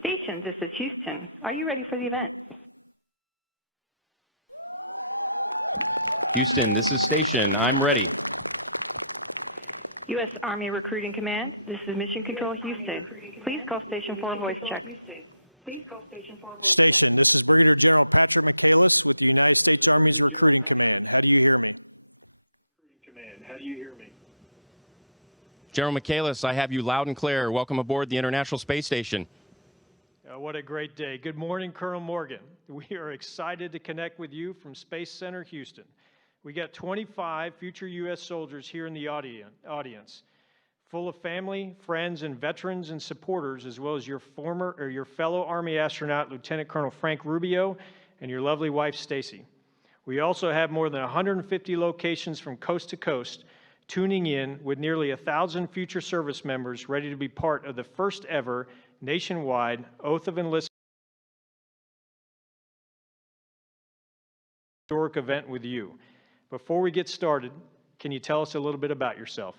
Station, this is Houston. Are you ready for the event? Houston, this is Station. I'm ready. U.S. Army Recruiting Command, this is Mission Control Houston. Please call Station for a voice check. Station, this is Brigadier General Patrick Michaelis with the United States Army's Recruiting Command. How do you hear me? General Michaelis, I have you loud and clear. Welcome aboard the International Space Station. What a great day. Good morning, Colonel Morgan. We are excited to connect with you from Space Center, Houston. We got 25 future U.S. soldiers here in the audience, full of family, friends, and veterans and supporters, as well as your fellow Army astronaut, Lieutenant Colonel Frank Rubio, and your lovely wife, Stacy. We also have more than 150 locations from coast to coast tuning in with nearly 1,000 future service members ready to be part of the first ever nationwide Oath of Enlistment historic event with you. Before we get started, can you tell us a little bit about yourself?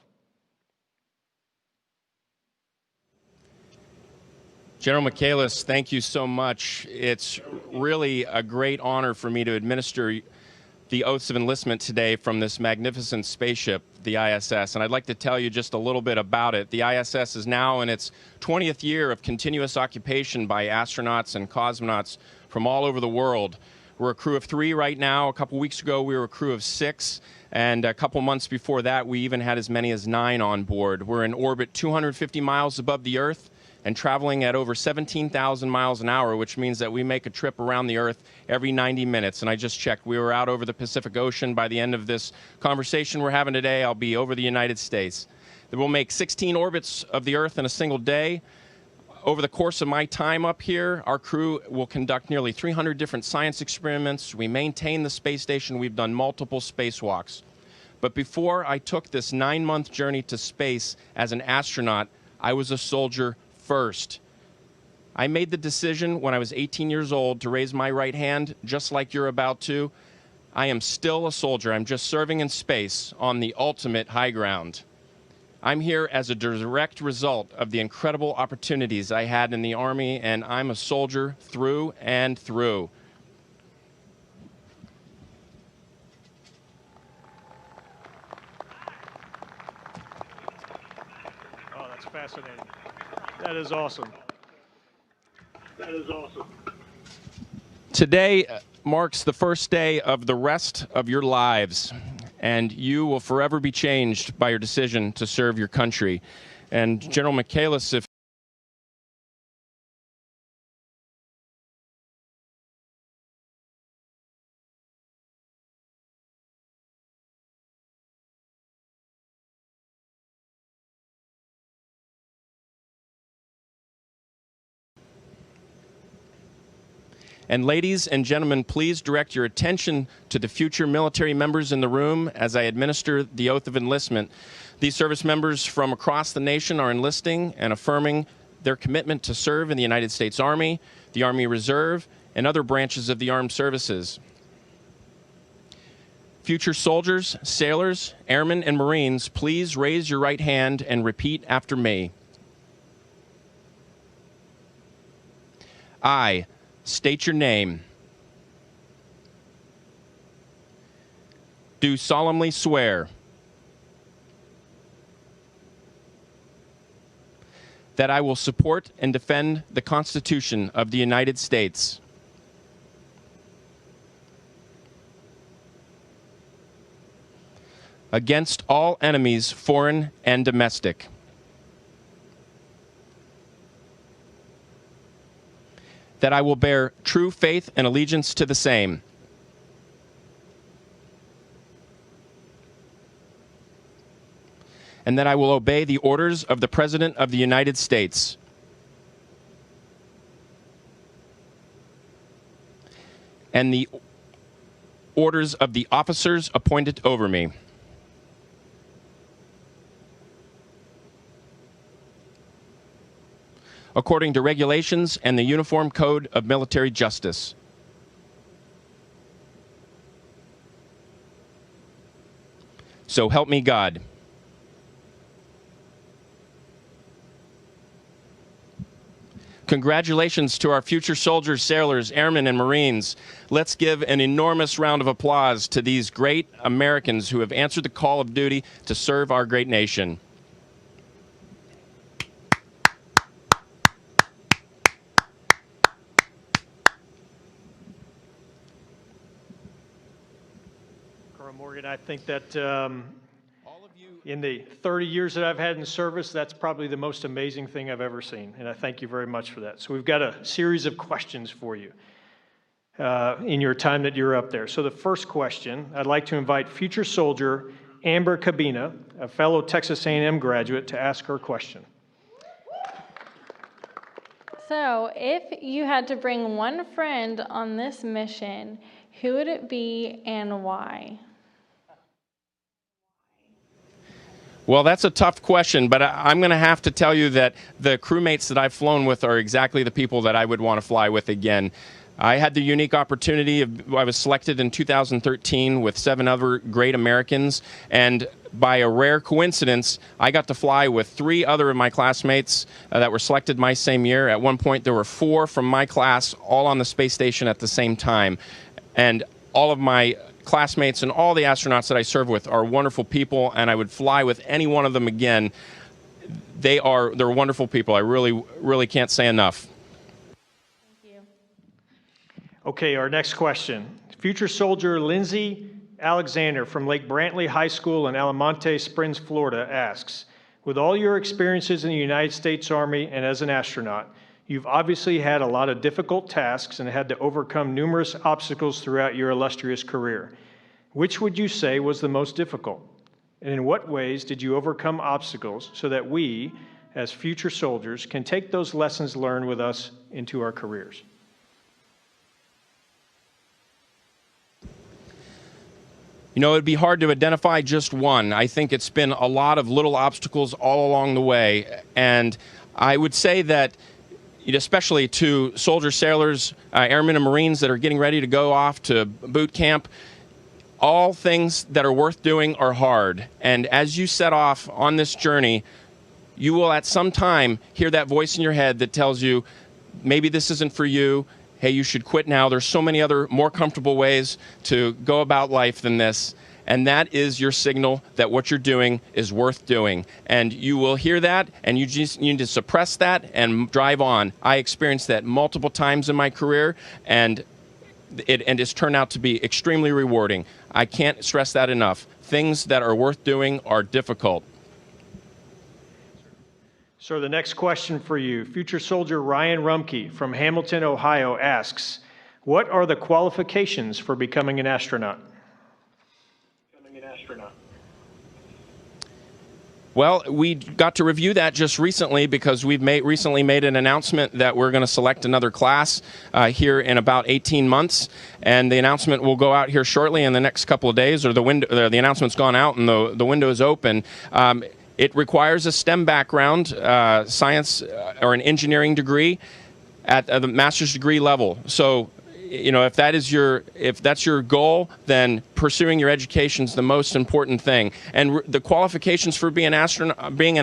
General Michaelis, thank you so much. It's really a great honor for me to administer the oaths of enlistment today from this magnificent spaceship, the ISS, and I'd like to tell you just a little bit about it. The ISS is now in its 20th year of continuous occupation by astronauts and cosmonauts from all over the world. We're a crew of 3 right now. A couple weeks ago, we were a crew of 6, and a couple months before that, we even had as many as 9 on board. We're in orbit 250 miles above the Earth and traveling at over 17,000 miles an hour, which means that we make a trip around the Earth every 90 minutes. And I just checked. We were out over the Pacific Ocean. By the end of this conversation we're having today, I'll be over the United States. We'll make 16 orbits of the Earth in a single day. Over the course of my time up here, our crew will conduct nearly 300 different science experiments. We maintain the space station. We've done multiple spacewalks. But before I took this 9-month journey to space as an astronaut, I was a soldier first. I made the decision when I was 18 years old to raise my right hand, just like you're about to. I am still a soldier. I'm just serving in space on the ultimate high ground. I'm here as a direct result of the incredible opportunities I had in the Army, and I'm a soldier through and through. Oh, that's fascinating. That is awesome. That is awesome. Today marks the first day of the rest of your lives, and you will forever be changed by your decision to serve your country. And General Michaelis, if And ladies and gentlemen, please direct your attention to the future military members in the room as I administer the oath of enlistment. These service members from across the nation are enlisting and affirming their commitment to serve in the United States Army, the Army Reserve, and other branches of the armed services. Future soldiers, sailors, airmen, and Marines, please raise your right hand and repeat after me. I state your name. Do solemnly swear that I will support and defend the Constitution of the United States against all enemies, foreign and domestic, that I will bear true faith and allegiance to the same, and that I will obey the orders of the President of the United States and the orders of the officers appointed over me. According to regulations and the Uniform Code of Military Justice. So help me God. Congratulations to our future soldiers, sailors, airmen, and Marines. Let's give an enormous round of applause to these great Americans who have answered the call of duty to serve our great nation. Colonel Morgan, I think that in the 30 years that I've had in service, that's probably the most amazing thing I've ever seen, and I thank you very much for that. So we've got a series of questions for you in your time that you're up there. So the first question, I'd like to invite future soldier Amber Cabina, a fellow Texas A&M graduate, to ask her question. So, if you had to bring one friend on this mission, who would it be and why? Well, that's a tough question, but I'm going to have to tell you that the crewmates that I've flown with are exactly the people that I would want to fly with again. I had the unique opportunity I was selected in 2013 with 7 other great Americans, and by a rare coincidence, I got to fly with 3 other of my classmates that were selected my same year. At one point, there were 4 from my class all on the space station at the same time. And all of my classmates and all the astronauts that I serve with are wonderful people, and I would fly with any one of them again. They're wonderful people. I really can't say enough. Thank you. Okay, our next question. Future soldier Lindsay Alexander from Lake Brantley High School in Almonte Springs, Florida asks, with all your experiences in the United States Army and as an astronaut, you've obviously had a lot of difficult tasks and had to overcome numerous obstacles throughout your illustrious career. Which would you say was the most difficult? And in what ways did you overcome obstacles so that we, as future soldiers, can take those lessons learned with us into our careers? You know, it'd be hard to identify just one. I think it's been a lot of little obstacles all along the way. And I would say that, especially to soldiers, sailors, airmen, and Marines that are getting ready to go off to boot camp, all things that are worth doing are hard. And as you set off on this journey, you will at some time hear that voice in your head that tells you, maybe this isn't for you. Hey, you should quit now. There's so many other more comfortable ways to go about life than this. And that is your signal that what you're doing is worth doing. And you will hear that, and you just need to suppress that and drive on. I experienced that multiple times in my career, and it's turned out to be extremely rewarding. I can't stress that enough. Things that are worth doing are difficult. So the next question for you, future soldier Ryan Rumke from Hamilton, Ohio asks, what are the qualifications for becoming an astronaut? Well, we got to review that just recently because we've recently made an announcement that we're going to select another class here in about 18 months, and the announcement will go out here shortly in the next couple of days, or the announcement's gone out and the window is open. It requires a STEM background, science or an engineering degree at the master's degree level. So, if that's your goal, then pursuing your education is the most important thing. And the qualifications for being an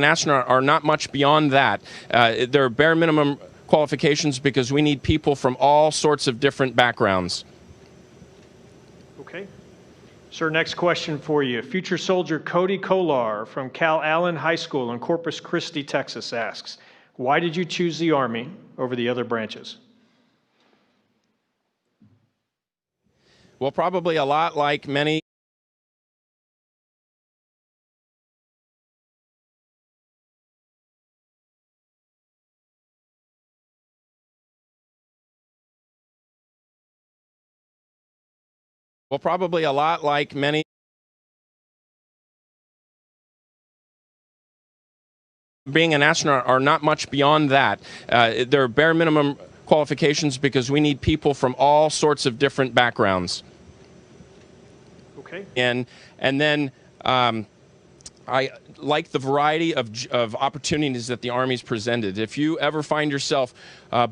astronaut are not much beyond that. There are bare minimum qualifications because we need people from all sorts of different backgrounds. Okay. Sir, next question for you. Future soldier Cody Kolar from Cal Allen High School in Corpus Christi, Texas asks, why did you choose the Army over the other branches? Well, probably a lot like many. Well, probably a lot like many. Being an astronaut are not much beyond that. There are bare minimum qualifications because we need people from all sorts of different backgrounds. Okay. And then I like the variety of opportunities that the Army's presented. If you ever find yourself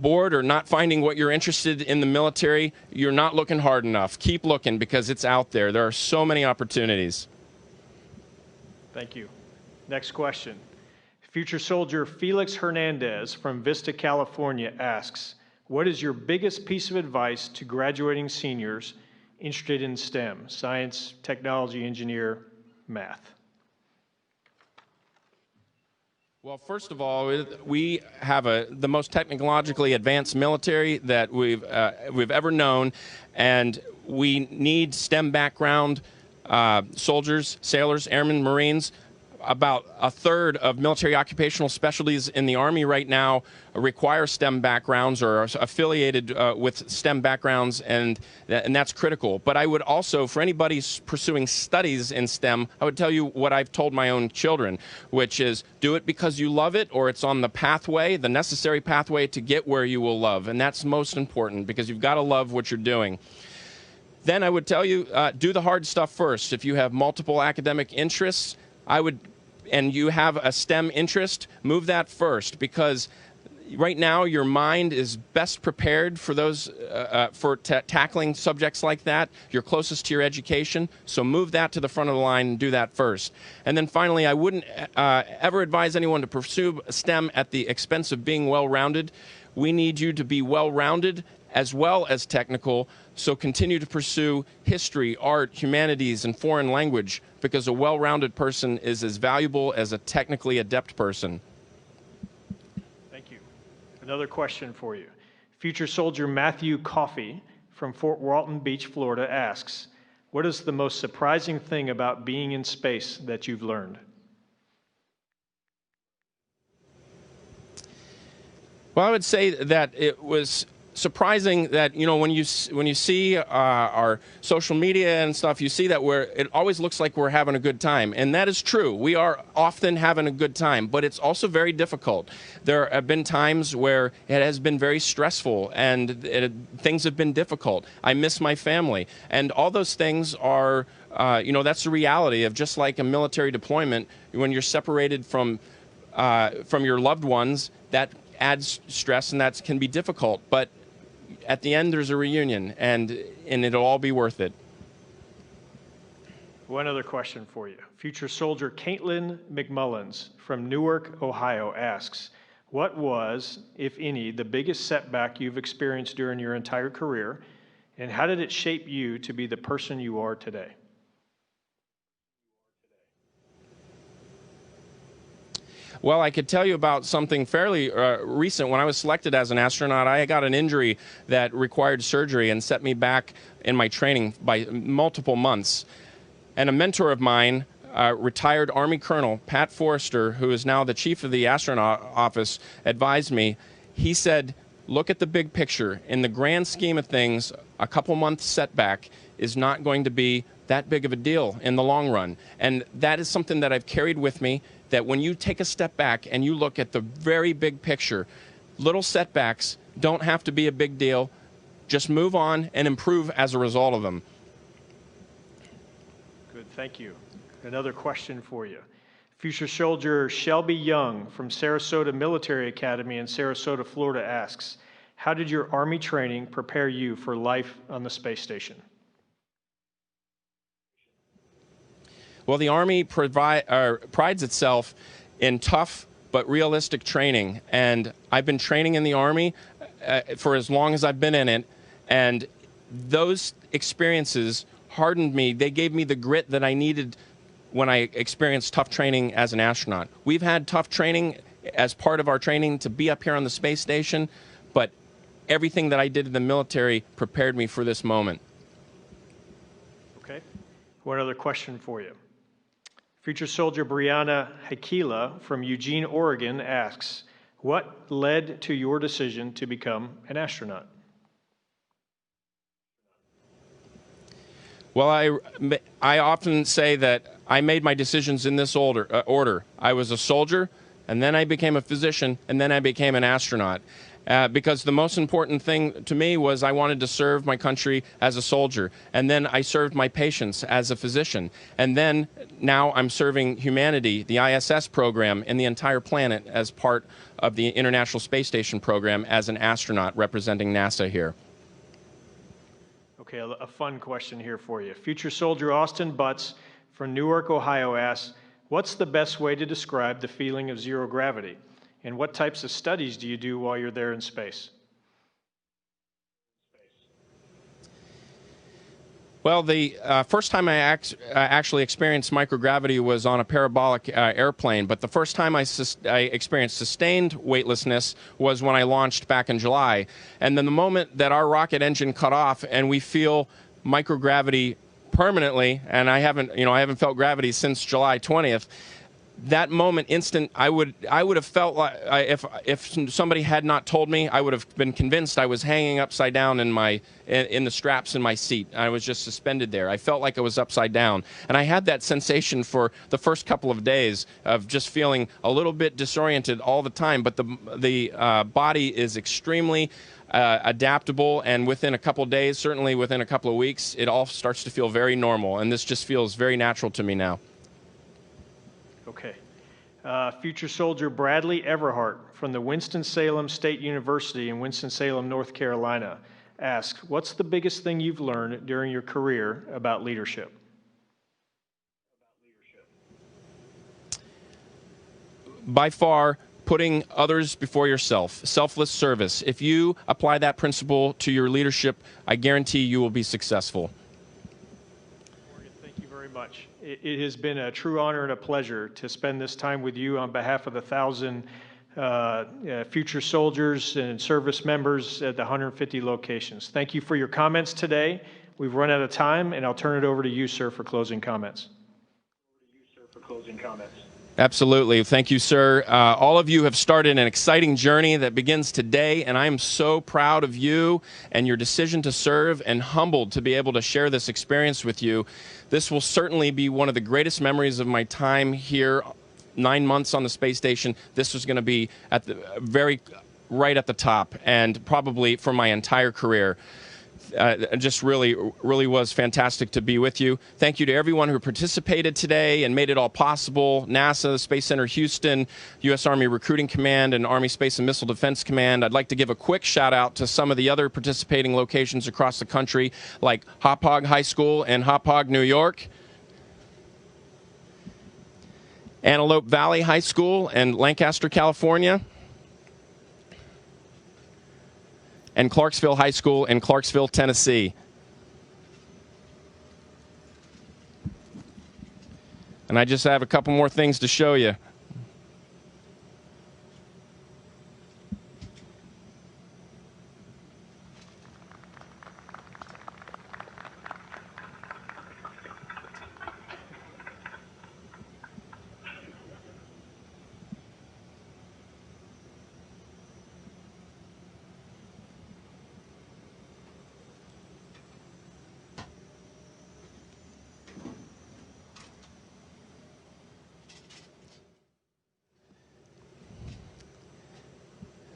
bored or not finding what you're interested in the military, you're not looking hard enough. Keep looking because it's out there. There are so many opportunities. Thank you. Next question. Future soldier Felix Hernandez from Vista, California asks, what is your biggest piece of advice to graduating seniors interested in STEM, science, technology, engineer, math? Well, first of all, we have the most technologically advanced military that we've ever known, and we need STEM background soldiers, sailors, airmen, Marines. About a third of military occupational specialties in the Army right now require STEM backgrounds or are affiliated with STEM backgrounds, and that's critical. But I would also, for anybody pursuing studies in STEM, I would tell you what I've told my own children, which is do it because you love it, or it's on the pathway, the necessary pathway to get where you will love. And that's most important, because you've got to love what you're doing. Then I would tell you, do the hard stuff first. If you have multiple academic interests, and you have a STEM interest, move that first, because right now your mind is best prepared for those tackling subjects like that. You're closest to your education, so move that to the front of the line and do that first. And then finally, I wouldn't ever advise anyone to pursue STEM at the expense of being well-rounded. We need you to be well-rounded as well as technical, so continue to pursue history, art, humanities, and foreign language, because a well-rounded person is as valuable as a technically adept person. Thank you. Another question for you. Future soldier Matthew Coffey from Fort Walton Beach, Florida asks, what is the most surprising thing about being in space that you've learned? Well, I would say that it was surprising that, you know, when you see our social media and stuff, you see that it always looks like we're having a good time, and that is true. We are often having a good time, but it's also very difficult. There have been times where it has been very stressful and things have been difficult. I miss my family, and all those things are, you know, that's the reality of just like a military deployment. When you're separated from your loved ones, that adds stress, and that can be difficult. But at the end, there's a reunion, and it'll all be worth it. One other question for you. Future soldier Caitlin McMullins from Newark, Ohio asks, what was, if any, the biggest setback you've experienced during your entire career, and how did it shape you to be the person you are today? Well, I could tell you about something fairly recent. When I was selected as an astronaut, I got an injury that required surgery and set me back in my training by multiple months. And a mentor of mine, retired Army Colonel Pat Forrester, who is now the chief of the astronaut office, advised me. He said, look at the big picture. In the grand scheme of things, a couple months setback is not going to be that big of a deal in the long run. And that is something that I've carried with me, that when you take a step back and you look at the very big picture, little setbacks don't have to be a big deal. Just move on and improve as a result of them. Good, thank you. Another question for you. Future soldier Shelby Young from Sarasota Military Academy in Sarasota, Florida asks, how did your Army training prepare you for life on the space station? Well, the Army prides itself in tough but realistic training, and I've been training in the Army for as long as I've been in it, and those experiences hardened me. They gave me the grit that I needed when I experienced tough training as an astronaut. We've had tough training as part of our training to be up here on the space station, but everything that I did in the military prepared me for this moment. Okay. One other question for you. Future soldier Brianna Hakila from Eugene, Oregon asks, what led to your decision to become an astronaut? Well, I often say that I made my decisions in this order. I was a soldier, and then I became a physician, and then I became an astronaut. Because the most important thing to me was I wanted to serve my country as a soldier. And then I served my patients as a physician. And then now I'm serving humanity, the ISS program, and the entire planet as part of the International Space Station program as an astronaut representing NASA here. Okay, a fun question here for you. Future soldier Austin Butts from Newark, Ohio asks, What's the best way to describe the feeling of zero gravity? And what types of studies do you do while you're there in space? Well, the first time I actually experienced microgravity was on a parabolic airplane, but the first time I experienced sustained weightlessness was when I launched back in July. And then the moment that our rocket engine cut off and we feel microgravity permanently, and I haven't felt gravity since July 20th, that moment, instant, I would have felt like if somebody had not told me, I would have been convinced I was hanging upside down in the straps in my seat. I was just suspended there. I felt like I was upside down, and I had that sensation for the first couple of days of just feeling a little bit disoriented all the time. But the body is extremely adaptable, and within a couple of days, certainly within a couple of weeks, it all starts to feel very normal, and this just feels very natural to me now. Okay. Future soldier Bradley Everhart from the Winston-Salem State University in Winston-Salem, North Carolina asks, what's the biggest thing you've learned during your career about leadership? By far, putting others before yourself, selfless service. If you apply that principle to your leadership, I guarantee you will be successful. Morgan, thank you very much. It has been a true honor and a pleasure to spend this time with you on behalf of the 1,000 future soldiers and service members at the 150 locations. Thank you for your comments today. We've run out of time, and I'll turn it over to you, sir, for closing comments. Absolutely. Thank you, sir. All of you have started an exciting journey that begins today, and I am so proud of you and your decision to serve and humbled to be able to share this experience with you. This will certainly be one of the greatest memories of my time here, 9 months on the space station. This was going to be at the right at the top, and probably for my entire career. Just really was fantastic to be with you. Thank you to everyone who participated today and made it all possible. NASA, the Space Center Houston, U.S. Army Recruiting Command, and Army Space and Missile Defense Command. I'd like to give a quick shout out to some of the other participating locations across the country, like Hauppauge High School in Hauppauge, New York, Antelope Valley High School in Lancaster, California, and Clarksville High School in Clarksville, Tennessee. And I just have a couple more things to show you.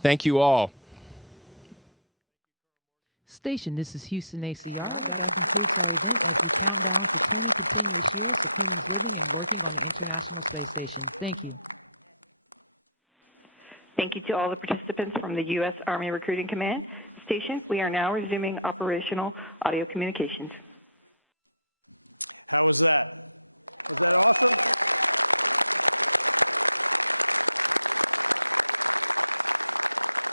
Thank you all. Station, this is Houston ACR. The Health and Safety Review as we countdown to 20 continuous years of human breathing and working on the International Space Station. Thank you. Thank you to all the participants from the U.S. Army Recruiting Command. Station, we are now resuming operational audio communications. How was that? Was that awesome?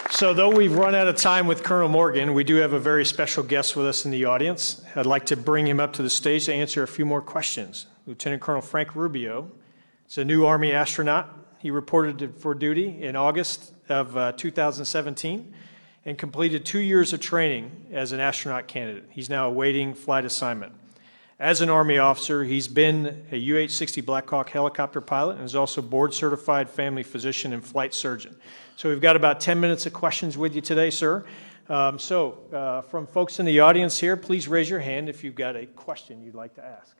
So though we've run out of time with Colonel Morgan, we do have a very special guest with us in the audience. I'd like to bring him up to the stage to answer a few more questions. Lieutenant Colonel Frank Rubio is a new Army astronaut. He reported for duty in August of 2017 and completed 2 years of training as an astronaut candidate. He's now awaiting flight assignment. As an Army officer, he's been a UH-60 Black Hawk helicopter pilot and is also board-certified family physician and flight surgeon. So we've got about 10 minutes of questions with you today, sir. From folks in the audience here, please raise your hand if you've got a question you'd like to ask.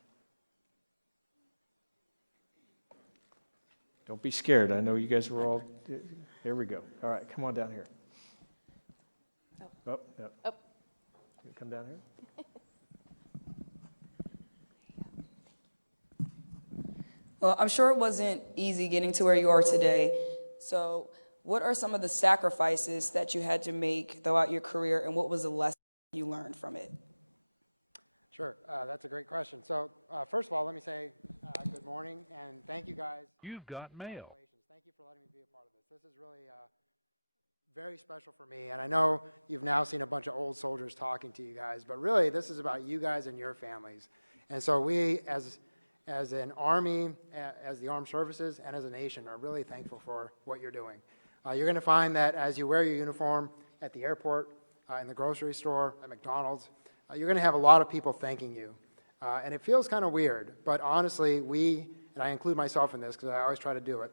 Don't be scared. I know you guys were all... There we go. All right, come on down here. Oh, yep. Oh. Come down here. Well, I'm sure it wasn't easy getting to where you are today. So what are some of the sacrifices that you had to make throughout your career, and what was the lesson you learned from it? Sure, that's a great question. So first of all, let me say Good morning, and thank you guys. You've got mail. Congratulations. Thank you for letting me be a part of this. This is really very special for me, and I know you've now seen a bunch of old soldiers talking to you guys, but really this is about you guys and your families. And so we, as an Army, as the Armed Services, and as a nation, are really thankful for what you're doing. You're going to find that as you wear your uniform at the airport, in the grocery store, at McDonald's, you're going to have a lot of people thanking you. And it feels kind of weird, but honestly, and I include myself in this because I always try to do it,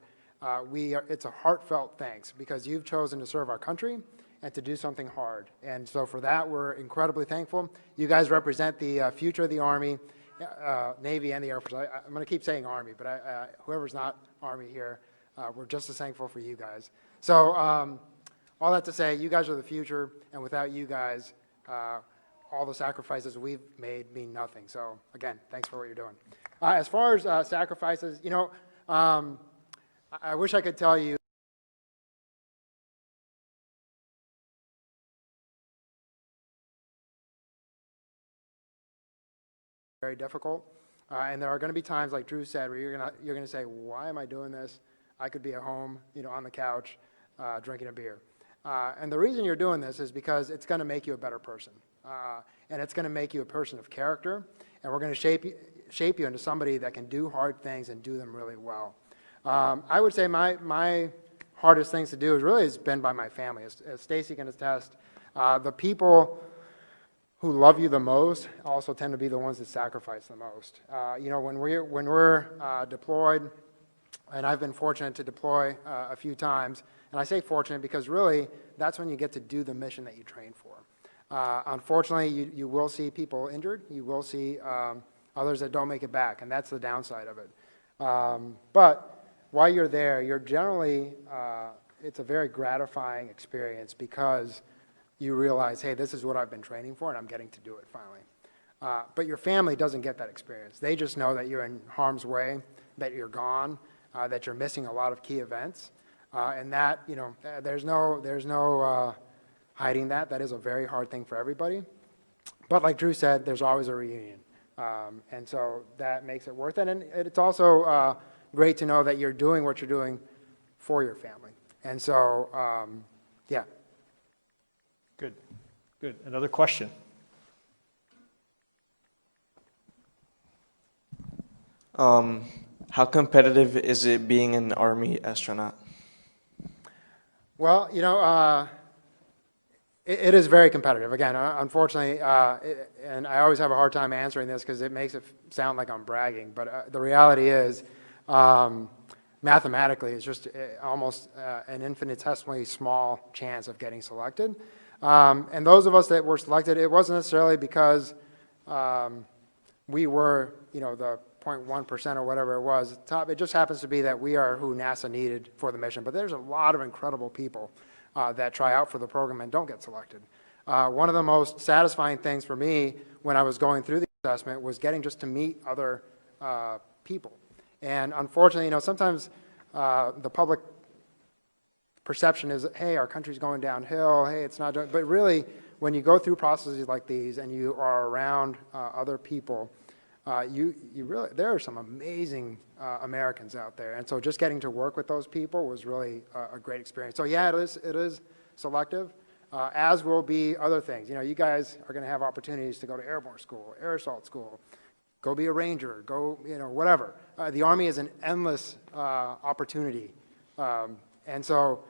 it's a heartfelt thanks because you've chosen to serve our country and to do something hard. And so for that, we're incredibly thankful. You guys represent the future of the Army, Navy, and the Air Force. I'm going to keep saying Army, but whoever's not Army here, we're just as thankful for you guys. So all that to say, you guys are the future, and without you guys, all the sacrifices we've made mean nothing. So again, thanks for what you're doing. As far as sacrifices, you know, I wish I could tell you very difficult, and there are going to be times, like Drew said, where you're going to say, "Why am I doing this? I could be at home, you know, on the couch, drinking a beer." And the reason you're doing this is because it's going to make you a better person, and it's going to make you a person of character, and we're going to shape you into somebody that can do hard things and do them really well. I would say my hardest things to do has been by my family. As Stacy can attest, the people who love you the most also tend to be the ones that sacrifice the most. You know, when we're deployed, and I've been fortunate to deploy a few times, and I say fortunate because really that's when you get to do the mission that you train for. Unfortunately, you will see people injured. You will see others that don't make it back, and that's the downside of it. But while you're there, you're generally, it's a very gratifying experience because you realize, hey, this is what I've been training for, and I'm getting to do it finally. But your family doesn't get that experience. They just know that you're in harm's way, that you're gone, that you're missing a lot of key events, and that, you know, there's no hiding that. That is a very hard thing for everybody. But like Drew said, there's always a reunion, and so that makes it worth it. And it's also great to know that you're doing what you're doing for your family. And so, yeah. Good. Good. Another question. How competitive is it being an Army astronaut? Well, you know, it is very competitive. Again, unfortunately, and I always have a hard time answering this because it makes it sound like I'm bragging, but the reality is, mathematically, it's just almost an infinitesimally small chance of getting selected. And those of us that were selected, it wasn't necessarily because we were, you know, the 0.1% or whatever it was. It just happens to be that we are who NASA needed for the mission. But there's a lot of incredible people that try out for the program and don't get selected. One of the most satisfying things for me when I was going through the assessment was getting just to meet other people. And unfortunately, you know, sometimes the public perception is, hey, our country's going downhill, hey, it's not doing, but really, when you go through processes like these and you are around other people, you really, there are some amazing Americans out there. And so just getting to work with those people was really a great experience. So yeah, it is selective, as will be other things. You know, you guys are going to have opportunities to go to airborne school, air assault school, go be a ranger, go, you know, whatever. The Army is an endless opportunity. And so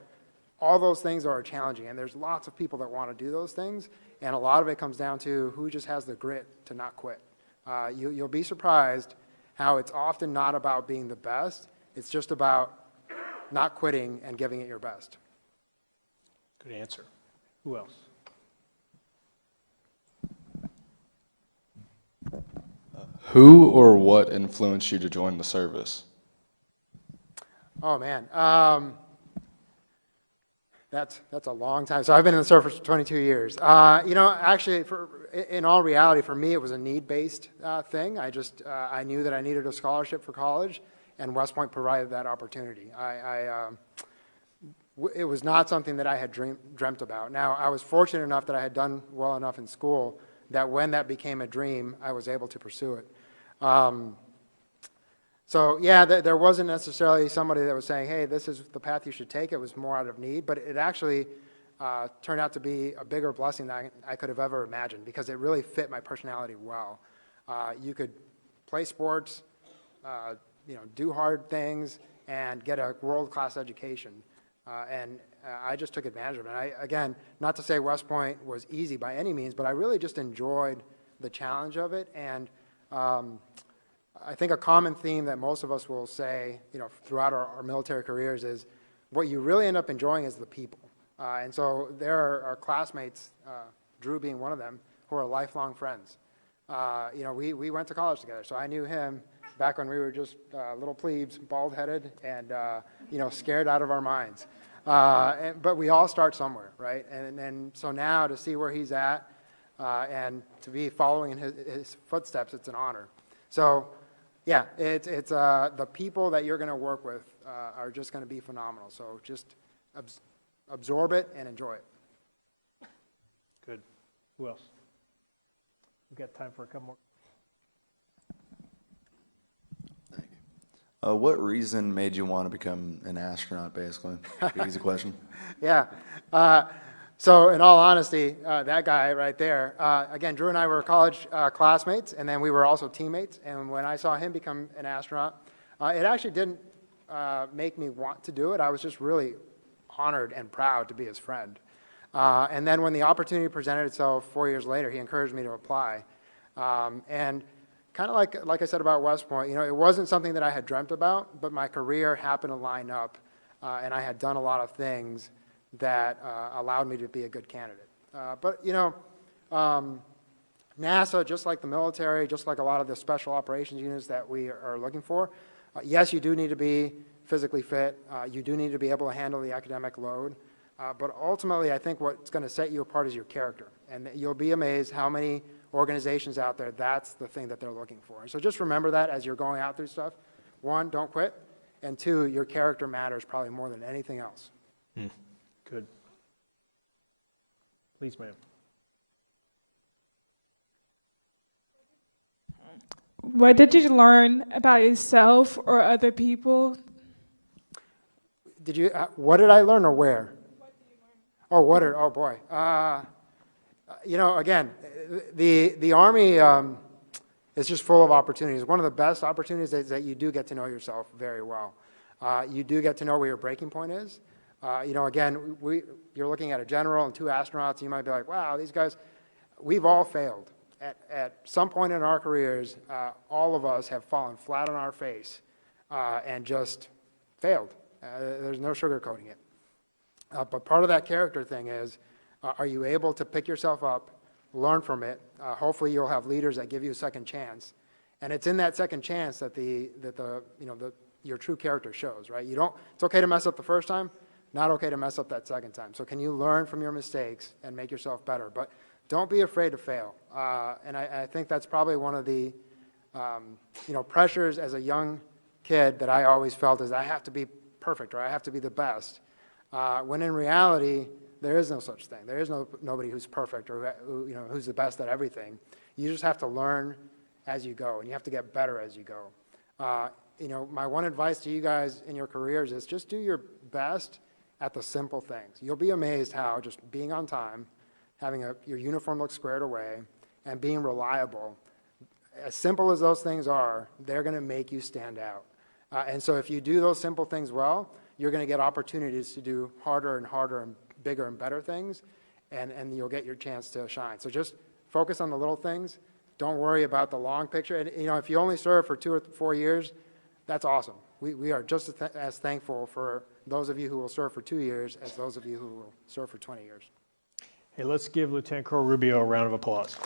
all those things are challenging, and there's lots of people that want to do those things, and a lot of it comes down to who just has the grit to not quit. You'll be surprised how it's often not about being the best, it's just about not quitting and giving it your best. Good answer. Who else? Who or what influenced you to join the service? Oh, man. That's a long time. So I've been in the service for 22 years. You know, actually, in all reality, for me, it was a need-based thing. I knew that I needed a scholarship for college, and West Point provided that opportunity. It was not something that I had dreamt about. Now, I was fortunate enough that I had done well enough in school that when that became a dream, I was able to pursue it. So yeah, there wasn't necessarily somebody that was saying, hey, this is the path you should take. It was more out of need, but it actually turned out to be a bigger blessing than I could have ever imagined because it really fit my personality well. You could play sports, do hard things, and get a world-class education. And I just took advantage of it. Again, not to say West Point was easy by any means, but I really just enjoyed the challenge of it. And I think a common theme that most of us will say, throughout our military careers is what you really end up enjoying is the people. And so there are our classmates, Drew being one of them, who are lifelong friends. We went to college together, so I knew him back when we were just little plebes, bald-headed, and scared out of our minds. But we all start somewhere, right? And so now to see where he's at and to be following in his footsteps, it's an honor. So yeah, it's the people that you're going to work with are just going to be phenomenal. So just absorb it and enjoy it. Good. Who else? We've got time for a couple more. Thank you. What reason made you want to become an astronaut, basically? Easy question. Yeah. So in all honesty, that guy right there, again, Drew and I were college classmates, and then we were also teammates. And when I saw him become an astronaut, it actually didn't make me want to do it. I was just really honored and proud to be his friend. And then when the opportunity presented itself 4 years later, he encouraged me to apply. And kind of like I said about West Point, it wasn't something that I had dreamt about, but my career happened to line up, and I had done a lot of things that allowed me to be a good candidate. But NASA, just like the military, just like a lot of the special operations units that we are looking for, yes, you do need to be physically fit. You do need to be able to handle the academic load. But ultimately, I think what's going to set you apart is your character. And you'll be amazed how many organizations out there, that's the thing that they're looking for. And so just remember that as you're going out through stuff. One, don't quit. And two, your character matters probably more than anything else. Good. Please, ma'am. What did you learn about yourself or other people? Did you? What did I learn, or where? What did you learn? Oh boy. Again, the Army is just full of opportunities. One of the best opportunities is that you do get to know yourself very well. You do get to know where your breaking point is. Again, you're looking at a general and 2 astronauts. You might be like, wow, these guys. We've all failed. At some point in our careers, all of us have fallen flat on our face and just failed. There's no sugarcoating it. But part of that character thing is, are you able to pick yourself up, learn from it? Hopefully, you'll have leaders that give you a second chance, and it's in that second chance that your true character shows. Right? It's okay to mess up the first time, not okay to mess up that second time. So, can you learn from your mistakes and make yourself better? But don't be afraid to fail. And I think that's probably one of the pressures as a young kid that I always felt is I have to be perfect or I have to be the best. When in reality, there is no such thing. There is nobody who's perfect or who's the best at everything. You just have to learn as you go, and you have to get better as you go. My one advice to you guys in your careers is just do your best at the simple things. You'll be amazed how just being on time, having your uniform look squared away, and being reliable, as simple as those things are, they're going to make you stand out. And so if you do those simple things well, you're going to get opportunities to do harder and harder and bigger and better things, and you'll get your chance to shine. So just focus on the little things. Don't worry about the long picture. And if you only serve for 2 or 4 years, that's awesome. We are just as thankful for those of you who will serve for 2 years as those of you who will serve for 20 years. Hey, let's give Lieutenant Colonel Rubio a round of applause.